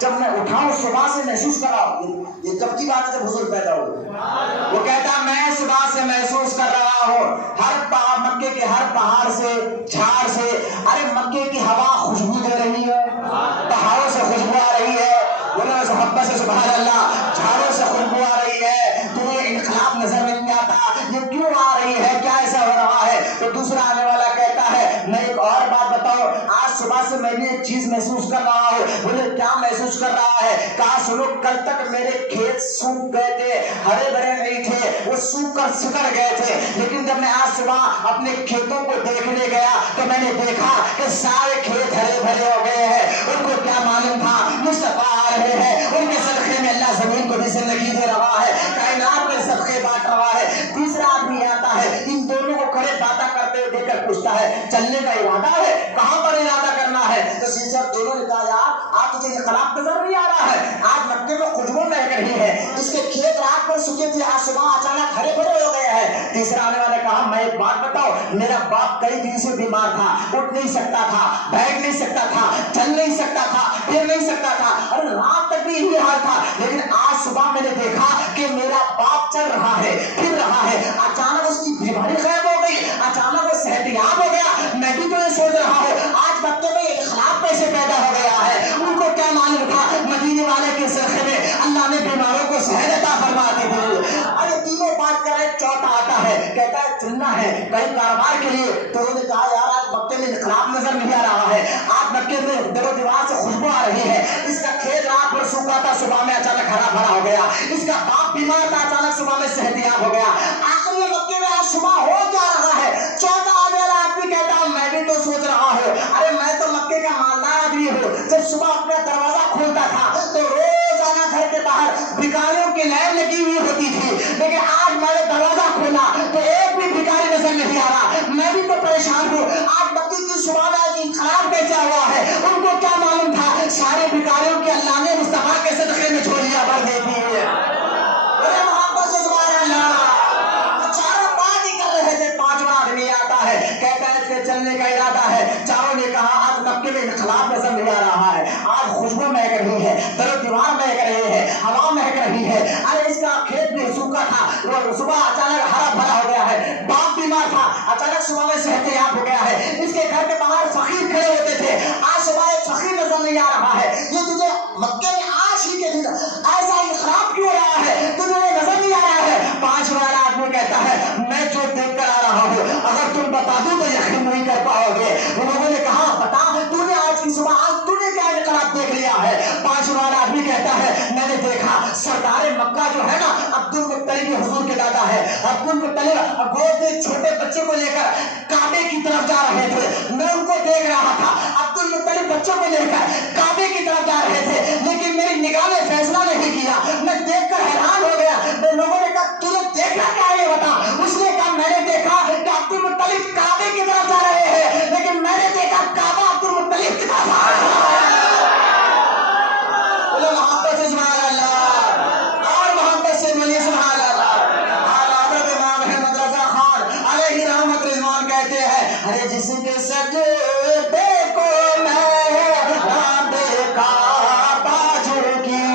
جب میں اٹھاؤں صبح سے محسوس کر رہا ہوں. یہ کب کی بات ہے جب حضور پیدا ہوئے؟ وہ کہتا میں صبح سے محسوس کر رہا ہوں ہر مکے کے ہر پہاڑ سے جھاڑ سے. ارے مکے کی ہوا خوشبو دے رہی ہے, پہاڑوں سے خوشبو آ رہی ہے, محبت سے سبحان اللہ, جھاڑوں سے خوشبو آ رہی ہے. تمہیں انقلاب نظر نہیں آتا, یہ کیوں آ رہی ہے, کیا ایسا ہو رہا ہے؟ تو دوسرا آنے والا کہتا ہے میں ایک اور بات بتاؤں, آج صبح سے میں نے ایک چیز محسوس کر رہا ہوں. مجھے کیا محسوس کر رہا ہے؟ کہا سنو, کل تک میرے کھیت سوکھ گئے تھے, ہرے بھرے نہیں تھے, وہ سوکھ کر سکڑ گئے تھے, لیکن جب میں آج صبح اپنے کھیتوں کو دیکھنے گیا تو میں نے دیکھا کہ سارے کھیت ہرے بھرے ہو گئے ہیں. ان کو کیا معلوم تھا مصطفیٰ آ رہے ہیں, ان کے صدقے میں اللہ زمین کو بھی زندگی دے رہا ہے, کائنات میں صدقے بانٹ رہا ہے. تیسرا آدمی آتا ہے, ان دونوں کو کھڑے باتیں کرتے ہوئے دیکھ کر پوچھتا ہے چلنے کا ارادہ ہے, کہاں پر ارادہ کرنا ہے؟ تو سیدھا دونوں نے کہا یار آج تجھے انقلاب نظر نہیں آ رہا ہے, آج مکے میں خوشبو مہک رہی ہے, اس کے کھیت رات پر سوکھے تھے, آج صبح اچانک ہرے بھرے ہو گئے ہیں. تیسرا آنے والے کہا میں ایک بات بتاؤ, میرا باپ کئی دن سے بیمار تھا, اٹھ نہیں سکتا تھا, بیٹھ نہیں سکتا تھا, چل نہیں سکتا تھا, پھر نہیں سکتا تھا, اور رات تک بھی یہی حال تھا, لیکن آج صبح میں نے دیکھا کہ میرا باپ چل رہا ہے, پھر رہا ہے, اچانک اس کی بیماری غائب ہو گئی, اچانک وہ صحت یاب ہو گیا. میں بھی تو یہ سوچ رہا ہوں آج مکے میں انقلاب کیسے پیدا ہو گیا ہے. ان کو کیا معلوم تھا مدینے والے کے صدقے میں اللہ نے بیماروں کو صحت عطا فرما دی تھی. ارے تینوں بات کر رہے, چوتھا آتا ہے کہتا ہے چلنا ہے کہیں کاروبار کے لیے. تو انہوں نے کہا یار آج مکے میں انقلاب نظر نہیں آ رہا ہے, آج مکے میں در و دیوار سے خوشبو آ رہی ہے. اس کا کھیت رات بھر سوکھا تھا, صبح میں اچانک ہرا بھرا ہو گیا. اس کا باپ بیمار تھا, اچانک صبح میں صحت یاب ہو گیا. آخر یہ مکے میں آج صبح ہو کیا رہا ہے؟ چوتھا آنے والا آدمی کہتا میں بھی تو سوچ رہا ہوں, ارے میں تو مکے کا مالدار آدمی ہوں. جب صبح اپنا دروازہ کھولتا تھا تو روزانہ گھر کے باہر بھکاریوں کی لائن لگی ہوئی ہوتی تھی, لیکن آج میں نے دروازہ کھولا تو ایک بھی بھکاری نظر نہیں آ رہا. میں بھی تو پریشان ہوں, آج مکے کی صبح میں آج انقلاب کیسا ہوا ہے؟ ان کو کیا معلوم تھا سارے بھکاریوں کے اللہ نے مصطفیٰ کے صدقے میں جھولیاں بھر دی تھی. محبت سے سبحان اللہ. چاروں بات ہی کر رہے تھے, پانچواں آدمی آتا ہے کہتا ہے اس کے چلنے کا ارادہ ہے. چاروں نے کہا آج مکے میں انقلاب نظر نہیں آ رہا ہے, آج خوشبو مہک رہی ہے, در و دیوار مہک رہے ہیں, ہوا مہک رہی ہے. ارے اس کا کھیت بھی سوکھا تھا, وہ صبح اچانک ہرا بھرا ہو گیا ہے. باپ بیمار تھا, اچانک صبح میں صحت یاب ہو گیا ہے. اس کے گھر کے باہر فقیر کھڑے ہوتے تھے, آج صبح ایک فقیر نظر نہیں آ رہا ہے. یہ تجھے مکے میں آج ہی کے دن ایسا انقلاب کیوں ہو رہا ہے, تجھے نظر نہیں آ رہا ہے؟ پانچواں آدمی کہتا ہے میں جو دیکھ کر آ رہا ہوں اگر تم بتا دوں تو یقین نہیں کر پاؤ گے. انہوں نے کہا بتا تو نے آج کی صبح آج تو نے کیا انقلاب دیکھ لیا ہے؟ پانچواں آدمی کہتا ہے میں نے دیکھا سردار مکہ جو ہے نا عبد المطلب حضور کے دادا ہے, عبد المطلب گود میں چھوٹے بچے کو لے کر کعبے کی طرف جا رہے تھے. میں ان کو دیکھ رہا تھا, عبد المطلب بچوں کو لے کر کعبے کی طرف جا رہے تھے, لیکن میری نگاہ نے فیصلہ نہیں کیا. میں دیکھ کر حیران ہو گیا. میں لوگوں نے کہا تو نے دیکھا کیا ہے بتا؟ اس نے کہا میں نے دیکھا کہ عبد المطلب کعبے کی طرف جا رہے ہیں, لیکن میں نے دیکھا کعبہ عبد المطلب کی طرف آ رہا ہے. محبت سے سبحان اللہ, اور محبت سے بولیے سبحان اللہ. حضرت امام احمد رضا خان علیہ رحمت رضوان کہتے ہیں ارے جس کے سجدے کو میں دیکھا باجو کی,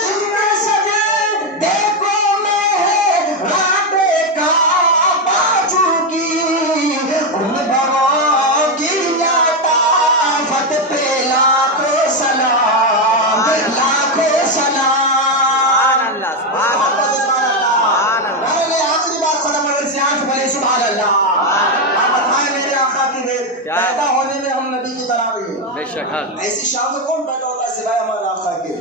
جس کے سجدے کو میں دیکھا باجو کی, ان بڑوں کی طاقت پہ لاکھوں سلام, لاکھوں سلام. سبحان اللہ. آپ بتائیں میرے آقا کی پیدا ہونے میں ہم نبی کی طرح ہوئے. ایسی شام میں کون پیدا ہوتا ہے سوائے ہمارے آقا کے؟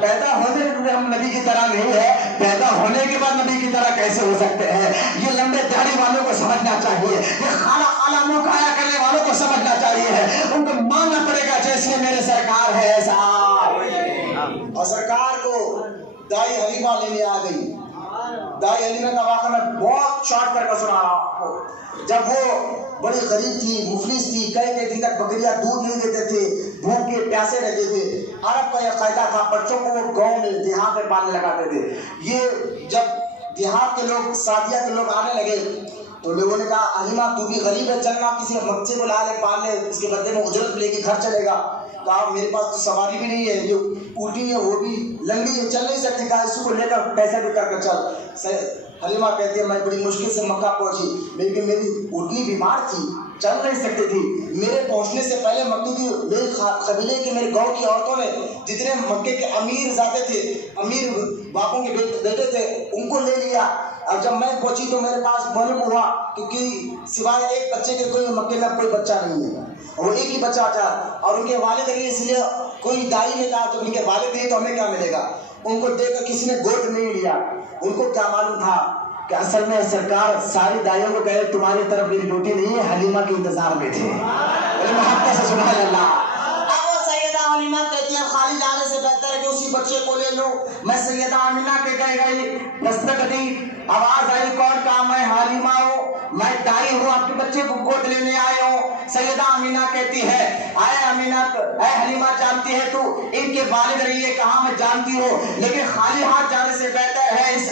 پیدا ہونے میں ہم نبی کی طرح نہیں ہے, پیدا ہونے کے بعد نبی کی طرح کیسے ہو سکتے ہیں؟ یہ لمبے داڑھی والوں کو سمجھنا چاہیے, یہ خانہ خانہ منہ کھایا کرنے والوں کو سمجھنا چاہیے. ان کو ماننا پڑے گا جیسے میرے سرکار ہے ایسا. اور سرکار کو دائی حلیمہ لینے آ گئی. دائی حلیمہ کا واقعہ میں بہت شارٹ کر کے سنا رہا ہوں. جب وہ بڑی غریب تھی, مفلس تھی, کئی دن تک بکریاں دودھ نہیں دیتے تھے, بھوک کے پیاسے رہتے تھے. عرب کا یہ قاعدہ تھا, بچوں کو وہ گاؤں میں دیہات میں پالنے لگاتے تھے. یہ جب دیہات کے لوگ سعدیہ کے لوگ آنے لگے تو لوگوں نے کہا حلیمہ تو بھی غریب ہے, چلنا کسی بچے کو لا لے, پال لے, اس کے بدلے میں اجرت لے کے گھر چلے گا. کہا میرے پاس تو سواری بھی نہیں ہے, جو اونٹی ہے وہ بھی لنگڑی ہے, چل نہیں سکتی. کہا اس کو لے کر پیسہ بھی کر چل. حلیمہ کہتی ہے میں بڑی مشکل سے مکہ پہنچی, لیکن میری اونٹنی بیمار تھی, چل نہیں سکتی تھی. میرے پہنچنے سے پہلے مکے کی میرے قبیلے کے میرے گاؤں کی عورتوں نے جتنے مکے کے امیر زادے تھے, امیر باپوں کے بیٹے تھے, ان کو لے لیا. اب جب میں پہنچی تو میرے پاس معلوم ہوا کیونکہ سوائے ایک بچے کے کوئی مکے میں کوئی بچہ نہیں ہے, وہ ایک ہی بچہ تھا. اور ان کے والد نہیں, اس لیے کوئی دائی نے کہا تو ان کے والد نہیں تو ہمیں کیا ملے گا. ان کو دیکھ کر کسی نے گود نہیں لیا. ان کو کیا معلوم تھا کہ اصل میں سرکار ساری دائیوں کو کہے تمہاری طرف میری ڈیوٹی نہیں ہے, حلیمہ کے انتظار میں تھے. محبت سے سبحان اللہ. اب وہ سیدہ حلیمہ کہتی ہے خالی جانے سے بہتر ہے کہ اسی بچے کو لے لو. میں سیدہ آمینہ کے کہہ گئی, دستک دی, آواز آئی, کون کہا میں حلیمہ ہوں, میں دائی ہوں, آپ کے بچے کو گود لینے آئے ہوں. سیدہ آمینہ کہتی ہے اے آمینہ, اے حلیمہ جانتی ہے تو ان کے والد رہی ہے. کہاں میں جانتی ہوں, لیکن خالی ہاتھ جانے سے بہتر ہے اس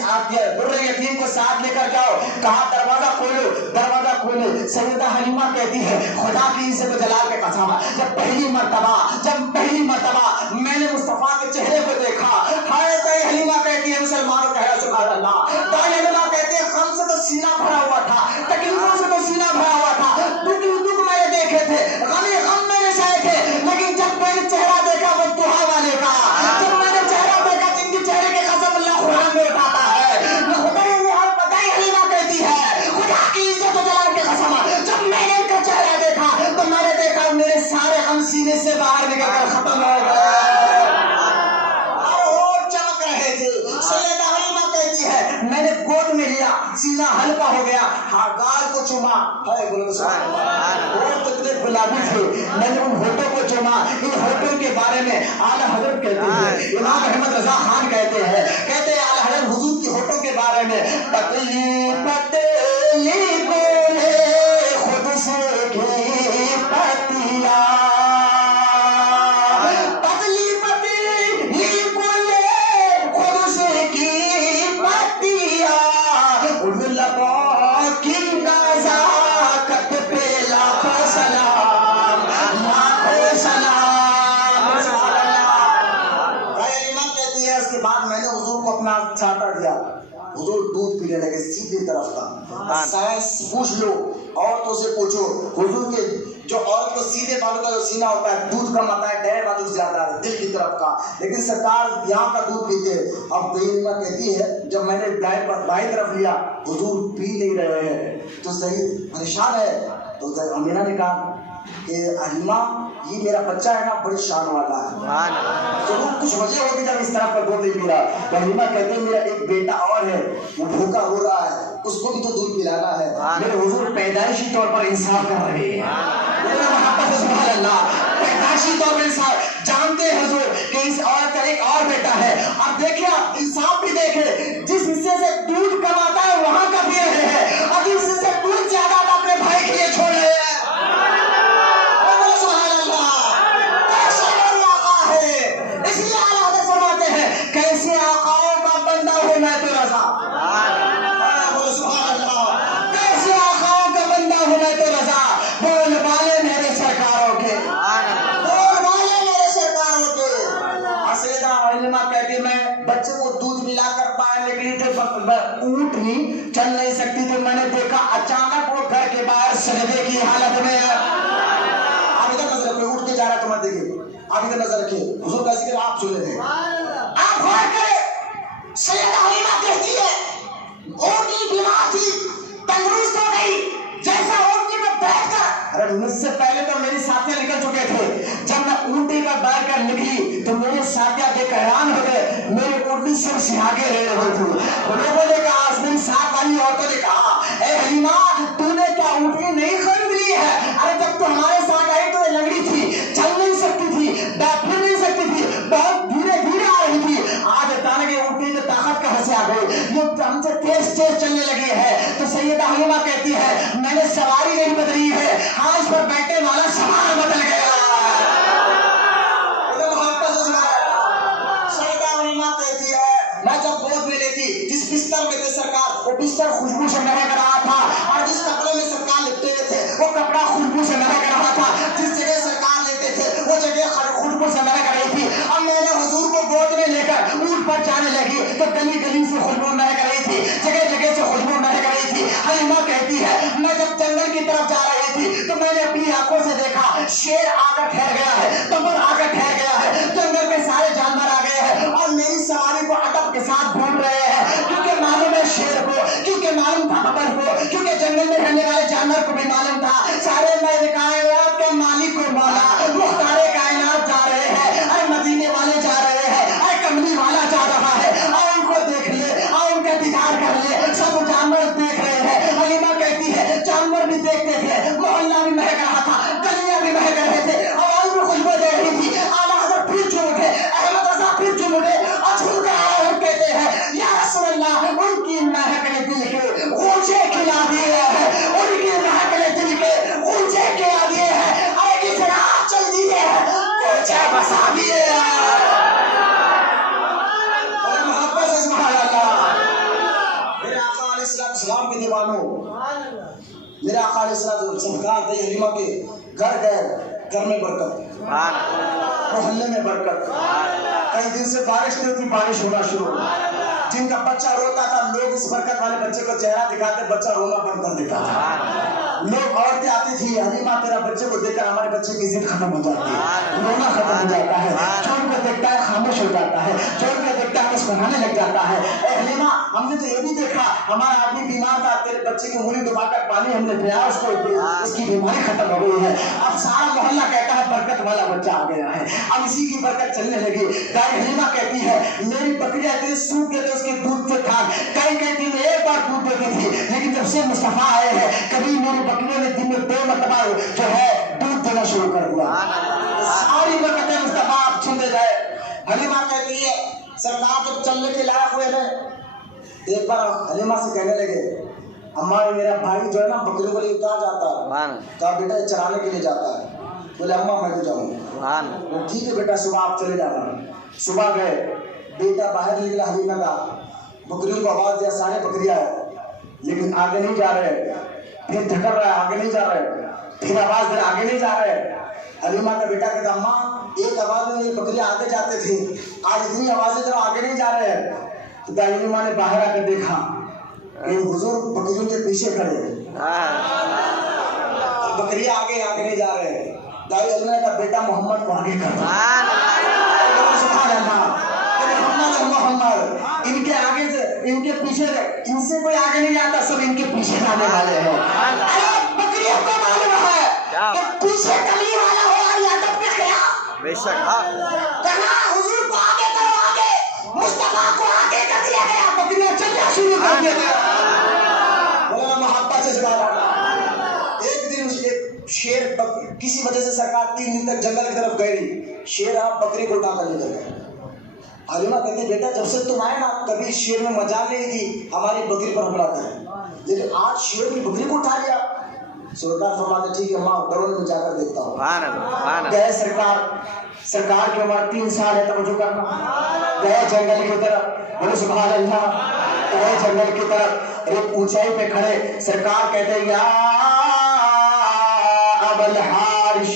در یتیم کو ساتھ لے کر جاؤ. کہا دروازہ کھولو, دروازہ کھولو. سیدہ حلیمہ کہتی ہے خدا کی عزت و جلال کے قسم, جب پہلی مرتبہ میں نے مصطفیٰ کے چہرے کو دیکھا, ہائے دائی حلیمہ کہتی ہے مسلمانوں کہہ سبحان اللہ. دائی حلیمہ کہتی ہے غم سے تو سینہ بھرا ہوا تھا, تکلیفوں سے تو سینہ بھرا ہوا تھا, دکھ میں نے دیکھے تھے, غم میں نے سہے تھے, لیکن جب میں نے چہرہ دیکھا وہ دعا والے کا, جب میں نے چہرہ دیکھا جن کے چہرے کے قسم اللہ قرآن میں اٹھاتا ہے. دائی حلیمہ کہتی ہے خدا کی عزت و جلال کے قسم, جب میں نے ان کا چہرہ دیکھا تو میں نے دیکھا میرے سارے غم سینے سے باہر نکل کر ختم ہو گئے اور چمک رہے تھے. سیدہ حلیمہ کہتی ہے میں نے گود میں لیا, سینہ ہلکا ہو گیا, گال کو چوما, اور کتنے گلابی تھے, میں نے ان ہونٹوں کو چوما. ان ہونٹوں کے بارے میں اعلیٰ حضرت کہتے ہیں, امام احمد رضا خان کہتے ہیں اعلیٰ حضرت حضور کی ہونٹوں کے بارے میں, پتلی پتلی بولے خود سے گھی پتیا, پتلی پتلی بولے خود سے گھی پتیا, ان لبوں کی نزاکت پہ لاکھوں سلام, لاکھوں سلام. حلیمہ کہتی ہے اس کے بعد میں نے حضور کو اپنا چھاتا دیا, حضور دودھ پینے لگے سیدھی طرف کا. سائنس پوچھ لو, عورتوں سے پوچھو, حضور کے جو عورت کو سیدھے بازو کا جو سینہ ہوتا ہے دودھ کم آتا ہے, ڈیڑھ بازو سے زیادہ ہے دل کی طرف کا, لیکن سرکار یہاں کا دودھ پیتے. اب حلیمہ کہتی ہے جب میں نے دائیں طرف لیا حضور پی نہیں رہے ہیں تو صحیح پریشان ہے. تو آمینہ نے کہا کہ حلیمہ یہ میرا بچہ ہے نا بڑی شان والا ہے, ضرور کچھ وجہ ہوگی جب اس طرح پر دودھ نہیں پی رہا. تو حلیمہ کہتے ہیں میرا ایک بیٹا اور ہے وہ بھوکا ہو رہا ہے, اس کو بھی تو دودھ پلانا ہے. میرے حضور پیدائشی طور پر انصاف کر رہے ہیں. سبحان اللہ, پیدائشی طور پر انصاف, جانتے ہیں حضور کہ اس عورت کا ایک اور بیٹا ہے. اب دیکھیں آپ انصاف بھی دیکھیں, جس حصے سے دودھ کم آتا ہے وہاں کا پی رہے ہیں, اور جس حصے سے دودھ زیادہ آتا اپنے بھائی کے لیے چھوڑ رہے ہیں. کیسے آقاؤں کا بندہ ہوں میں تو رضا, کیسے آقاؤں کا بندہ ہوں میں تو رضا, بول والے میرے سرکاروں کے, بول والے میرے سرکاروں کے. سیدہ حلیمہ کہتی میں بچے کو دودھ ملا کر باہر نکلی تھی, اونٹنی چل نہیں سکتی تھی. میں نے دیکھا اچانک وہ گھر کے باہر سجدے کی حالت میں, آپ ادھر نظر رکھے, اٹھ کے جا رہا ہے تمہیں دیکھیے, آپ ادھر نظر رکھے, حضور کیسے کہ آپ سن رہے ہیں. آپ غور کریں, سیدہ حلیمہ کہتی ہے اونٹنی بیمار تھی, تندرست ہو گئی, جیسا اونٹنی میں بیٹھ کر, ارے مجھ سے پہلے تو میری ساتھیاں نکل چکے تھے, جب میں اونٹنی پر بیٹھ کر نکلی تو میرے ساتھیاں دیکھ حیران ہو گئے, میری اونٹنی سب سہاگے رہ رہے تھے. لوگوں نے کہا, میری ساتھ والی عورتوں نے کہا اے حلیمہ تو نے کیا اونٹنی نہیں خرید لی ہے, ارے جب تو ہمارے ساتھ آئی تو یہ لنگڑی تھی, چل نہیں سکتی تھی, بیٹھ نہیں سکتی تھی, بہت دھیرے دھیرے آ رہی تھی, آج اچانک یہ اونٹنی تو طاقت کہاں سے آ گئی, یہ ہم سے تیز چلنے لگی ہے. تو سیدہ حلیمہ کہتی ہے میں نے سواری نہیں بدلی ہے, ہاں اس پر بیٹھنے والا سوار بدل گیا. سیدہ حلیمہ کہتی ہے میں جب گود میں لیتی جس بستر میں تھے سرکار وہ بستر خوشبو سے پر جانے لگی تو گلی گلی سے خوشبو مہک رہی تھی، جگہ جگہ سے خوشبو مہک رہی تھی۔ حلیمہ کہتی ہے میں جب جنگل کی طرف جا رہی تھی تو میں نے اپنی آنکھوں سے دیکھا شیر آ کر ٹھہر گیا ہے، تمر آ کر ٹھہر گیا ہے، جنگل میں سارے جانور آ گئے ہیں اور میری سواری کو ادب کے ساتھ گھوم رہے ہیں، کیونکہ معلوم ہے شیر کو، کیونکہ معلوم تھا خبر کو، کیونکہ جنگل میں رہنے والے جانور کو بھی معلوم تھا سارے میں کائنات کے مالک کو مولا مختار کائنات جا رہے ہیں، اے مدینے والے جا رہے ہیں، اے کملی والا جا رہا ہے، اور ان کو دیکھ لے اور ان کا دیدار کر لے۔ سب جانور دیکھ رہے ہیں، حلیمہ کہتی ہے جانور بھی دیکھتے تھے، محلہ بھی مہک رہا تھا، گلیاں بھی مہک رہے تھے، اور بھی خوشبو دے رہی تھی۔ اعلیٰ حضرت پھر چوم اٹھے، احمد رضا پھر چوم اٹھے اور چھوڑ کر ہم کہتے ہیں یا رسول اللہ ان کی مہک نے دل کے غوچے کھلا دیے ہیں، ان کی مہک نے دل کے غوچے کھلا دیے ہیں، اے کس راہ چل دیے ہیں، غوچے بسا دیے ہیں۔ اور محبت سے سبحان اللہ۔ میرے آقا علیہ السلام کے دیوانوں، میرے آقا علیہ السلام سرکار تھے حلیمہ کے گھر گئے، گھر میں برکت، محلے میں برکت، کئی دن سے بارش نہیں تھی، بارش ہونا شروع ہو، جن کا بچہ روتا تھا لوگ اس برکت والے بچے کو چہرہ دکھاتے، بچہ رونا بند کر دیتا تھا۔ لوگ عورتیں آتی تھی حلیمہ تیرا بچے کو دیکھ کر ہمارے بچے کی ضد ختم ہو جاتی ہے، رونا ختم ہو جاتا ہے، جو ان کو دیکھتا ہے خاموش ہو جاتا ہے، جو ان کو دیکھتا ہے مسکرانے لگ جاتا ہے۔ اے حلیمہ ہم نے تو یہ بھی دیکھا ہمارا آدمی بیمار تھا، تیرے بچے کی انگلی ڈبا کر پانی ہم نے پیا، اس کو اس کی بیماری ختم ہو گئی ہے، اب سارا محلہ کہتا ہے برکت والا بچہ آ گیا ہے، اب اسی کی برکت چلنے لگی۔ دائی حلیمہ کہتی ہے میری بکریاں اتنے سوکھ گئے تھے اس کے دودھ سے کھا، کئی کئی دن میں ایک بار دودھ دیتی تھی، لیکن جب سے مصطفیٰ آئے ہیں کبھی میری بکریوں نے دن میں 2 مرتبہ جو ہے دودھ دینا شروع کر دیا۔ ساری برکتیں مصطفیٰ آپ چھنتے جائے۔ حلیمہ کہتی ہے سرکار جب چلنے کے لائق ہوئے نا، ایک بار حلیمہ سے کہنے لگے اماں میرا بھائی جو ہے نا بکریوں کو لے کہاں جاتا ہے؟ کہا بیٹا یہ چرانے کے لیے جاتا ہے۔ بولے اماں میں تو جاؤں۔ ٹھیک ہے بیٹا صبح آپ چلے جانا۔ صبح گئے، بیٹا باہر نکلا حلیمہ کا، بکریوں کو آواز دیا سارے بکریاں ہے لیکن آگے نہیں جا رہے، پھر دھکر رہا ہے آگے نہیں جا رہے، پھر آواز دے آگے نہیں جا رہے۔ حلیمہ کا بیٹا کہتا اماں ایک آواز میں یہ بکریاں آگے جاتے تھے، آج اتنی آوازیں جو آگے نہیں جا رہے ہیں۔ تو دائی حلیمہ نے باہر آ کر دیکھا کہ بزرگ بکریوں کے پیچھے کھڑے بکریاں آگے آگے نہیں جا رہے ہیں۔ دائی حلیمہ کا بیٹا محمد کو آگے کر سبحان اللہ، محمد ان کے آگے سے ان کے پیچھے ان سے کوئی آگے نہیں جاتا، سب ان کے پیچھے جانے والے ہیں۔ بکریوں کو معلوم ہے کہ پیچھے کلی والا ہو اور یادب میں گیا بے شک کہا حضور کو آگے کرو، آگے مصطفیٰ کو آگے کر دیا گیا، بکریاں چلنا شروع کر دیا گیا۔ مولانا محبت سے سبحان اللہ۔ ایک دن شیر کسی وجہ سے سرکار 3 دن تک جنگل کی طرف گئی، شیر آپ بکری کو اٹھا کر لے گئے۔ حلیمہ کہتی بیٹا جب سے تم آئے نا کبھی شیر میں مجال نہیں تھی ہماری بکری پر حملہ کرے، لیکن آج شیر کی بکری کو اٹھا لیا۔ سرکار فرماتے ٹھیک ہے ماں ڈرون میں جا کر دیکھتا ہوں۔ گئے سرکار کی عمر 3 سال ہے، توجہ کرنا، گئے جنگل کی طرف، بولے سبحان اللہ، گئے جنگل کی طرف، ایک اونچائی پہ کھڑے، سرکار کہتے یا ابا الحارث،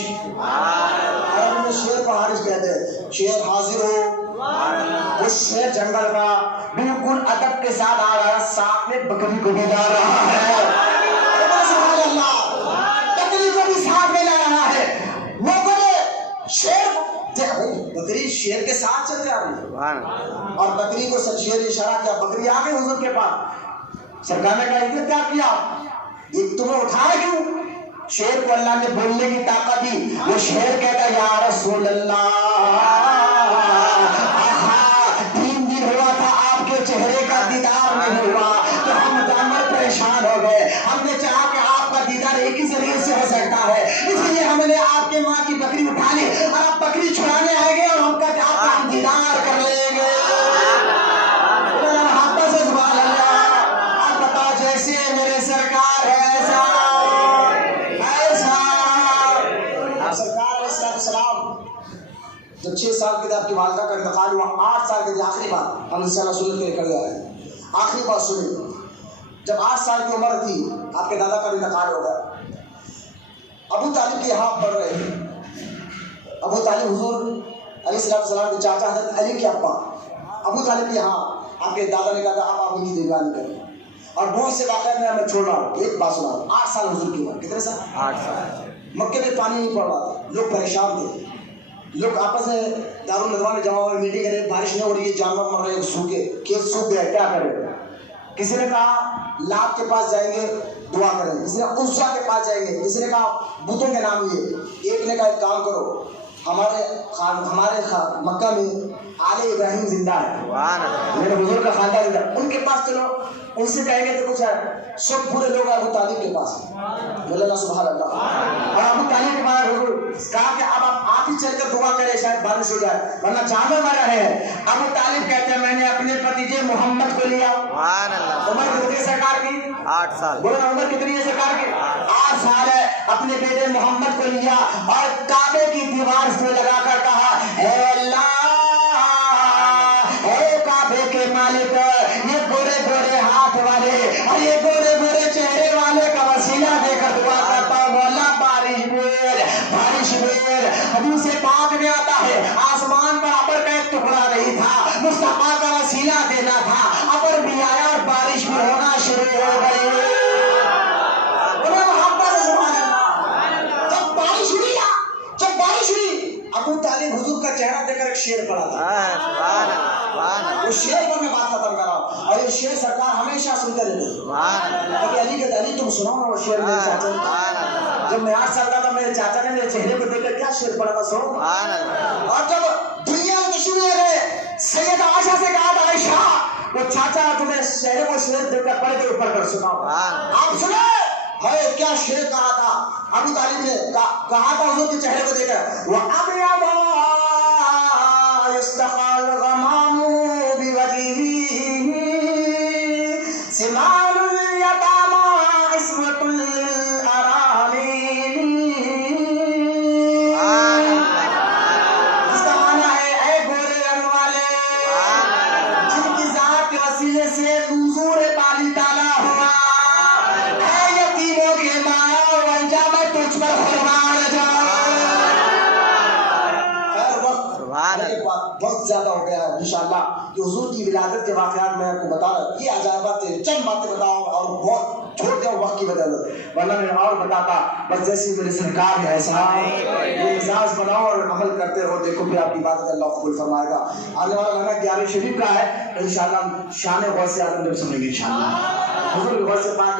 شیر کو حارث کہتے ہیں، شیر حاضر ہو۔ وہ شیر جنگل کا بالکل ادب کے ساتھ آ رہا ہے، ساتھ میں بکری کو بھی لا رہا ہے، سبحان اللہ، بکری کو بھی ساتھ میں لا رہا ہے۔ لوگوں نے شیر بکری شیر کے ساتھ چلتے آ رہی اور بکری کو شیر اشارہ کیا، بکری آ گئی حضور کے پاس۔ سرکار نے کہا یہ کیا کیا، یہ تمہیں اٹھایا کیوں؟ شیر کو اللہ نے بولنے کی طاقت دی، وہ شیر کہتا یا رسول اللہ 3 دن ہوا تھا آپ کے چہرے کا دیدار نہیں ہوا تو ہم جانور پریشان ہو گئے، ہم نے چاہا کہ آپ کا دیدار ایک ہی ذریعے سے ہو سکتا ہے، اس لیے ہم نے آپ کے ماں کی بکری اٹھا لی اور آپ بکری چھڑانے آئے گے اور ہم کہتے آپ کا ہم دیدار کر لیں گے۔ محبت سے سبحان اللہ۔ آپ بتاؤ جیسے میرے سرکار ہے ایسا سرکار علیہ السلام جب 6 سال کے آپ کی والدہ کا انتقال ہوا، 8 سال کے آخری بات ہم انشاءاللہ سنت کے نکل گیا ہے، آخری بات سنیں، جب 8 سال کی عمر تھی آپ کے دادا کا انتقال ہو گیا، ابو طالب کے یہاں پڑھ رہے ہیں، ابو طالب حضور علیہ السلام کے چاچا حضرت علی کے ابا، ابو طالب کے یہاں آپ کے دادا نے کہا تھا آپ ان کی دیوانی کریں، اور بہت سے واقعات میں چھوڑ رہا ہوں، ایک بات سنا رہا ہوں، 8 سال حضور کی عمر، کتنے سال؟ 8 سال۔ مکے میں پانی نہیں پڑ رہا تھا، لوگ پریشان تھے، لوگ آپس میں دارالندوا میں جمع ہوئے میٹنگ کرے، بارش نہیں ہو رہی ہے، جانور مر رہے ہیں، سوکھے کھیت سوکھ گئے، کیا کریں؟ کسی نے کہا لات کے پاس جائیں گے دعا کریں، کسی نے عزا کے پاس جائیں گے، کسی نے کہا بتوں کے نام لیے، ایک نے کہا ایک کام کرو، ہمارے مکہ میں آل ابراہیم زندہ ہے، میرے حضور کا خاندان زندہ، ان کے پاس چلو، ان سے کہیں گے تو کچھ ہے، سب پورے لوگ ابو طالب کے پاس، بولے اللہ سبحان اللہ، اور ابو طالب کے پاس حضور کہا کہ اب آپ ہی چل کر دعا کرے، شاید بارش ہو جائے ورنہ جانور مر رہے ہیں۔ ابو طالب کہتے ہیں میں نے اپنے بھتیجے محمد کو لیا، عمر کتنی سرکار کی؟ 8 سال، بولے عمر کتنی ہے سرکار کی؟ 8 سال ہے، اپنے بیٹے محمد کو لیا اور کعبے کی دیوار سے لگا کر کہا اے اللہ، اے کعبے کے مالک، یہ گورے گورے ہاتھ والے اور یہ گورے گورے چہرے والے کا وسیلہ دے کر دعا کرتا ہوں اللہ بارش بھیج، بارش بھیج۔ حدیث پاک میں آتا ہے آسمان پر ابر کا ایک ٹکڑا نہیں تھا، مصطفیٰ کا وسیلہ دینا تھا، ابر بھی آیا اور بارش بھی ہونا شروع ہو گئی۔ ابو طالب حضور کا چہرہ دیکھ کر ایک شعر پڑھا تھا، اس شعر پر میں بات ختم کر رہا ہوں، اور یہ شعر سرکار ہمیشہ سنتے رہتے ہیں، علی کے علی تم سناؤ نا وہ شعر میرے چاچا، جب میں 8 سال کا تھا میرے چاچا نے میرے چہرے کو دیکھ کر کیا شعر پڑھا تھا سو، اور جب دنیا میں دشمن گئے سید عائشہ سے کہا تھا عائشہ وہ چاچا تمہیں چہرے کو شعر دیکھ کر پڑھ کے اوپر کر سناؤ، آپ سنیں ہے کیا شعر کہا تھا ابو طالب نے، کہا تھا حضور کے چہرے کو دیکھ کر وَأَبْيَضَ يُسْتَقَى الْغَمَامُ بِوَجْهِهِ سِمَالُ الْيَتَامَى عِصْمَةُ الْأَرَامِلِ، اس کا معنی ہے اے گورے رنگ والے جن کی ذات کے وسیلے سے نزول باری تعالیٰ ہوا، وقت زیادہ ہو گیا ہے انشاءاللہ کہ حضور کی ولادت کے واقعات میں آپ کو بتا رہا، یہ عجائبات چند باتیں بتاؤں اور بہت چھوڑ دیا وقت کی وجہ سے، ورنہ میں اور بتاتا، بس جیسی میرے سرکار ہے صاحب یہ مزاج بناؤ اور عمل کرتے رہو، دیکھو پھر آپ کی بات اللہ قبول فرمائے گا۔ آنے والا مہینہ 11 شریف کا ہے، انشاءاللہ شان غوث اعظم جب سنیں گے انشاءاللہ، حضور کے غوث پاک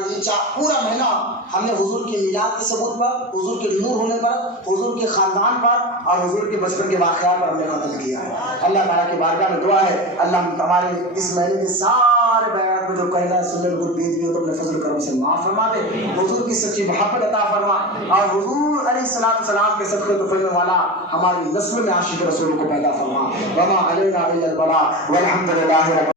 پورا مہینہ ہم نے حضور کی میلاد کے ثبوت پر، حضور کے نور ہونے پر، حضور کے خاندان پر اور حضور کے بچپن کے واقعات پر ہم نے ختم کیا ہے۔ اللہ تعالیٰ کی بارگاہ میں دعا ہے اللہ ہمارے اس مہینے کے سارے بیانات میں جو کہنا سننے کو بیت بھی ہو تو اپنے فضل کرم سے معاف فرما دے، حضور کی سچی محبت عطا فرما، اور حضور علیہ السلام کے صدقے تو فرمانے والا ہماری نسل میں عاشق رسول کو پیدا فرما۔ وما علینا الا البلاغ والحمد للہ رب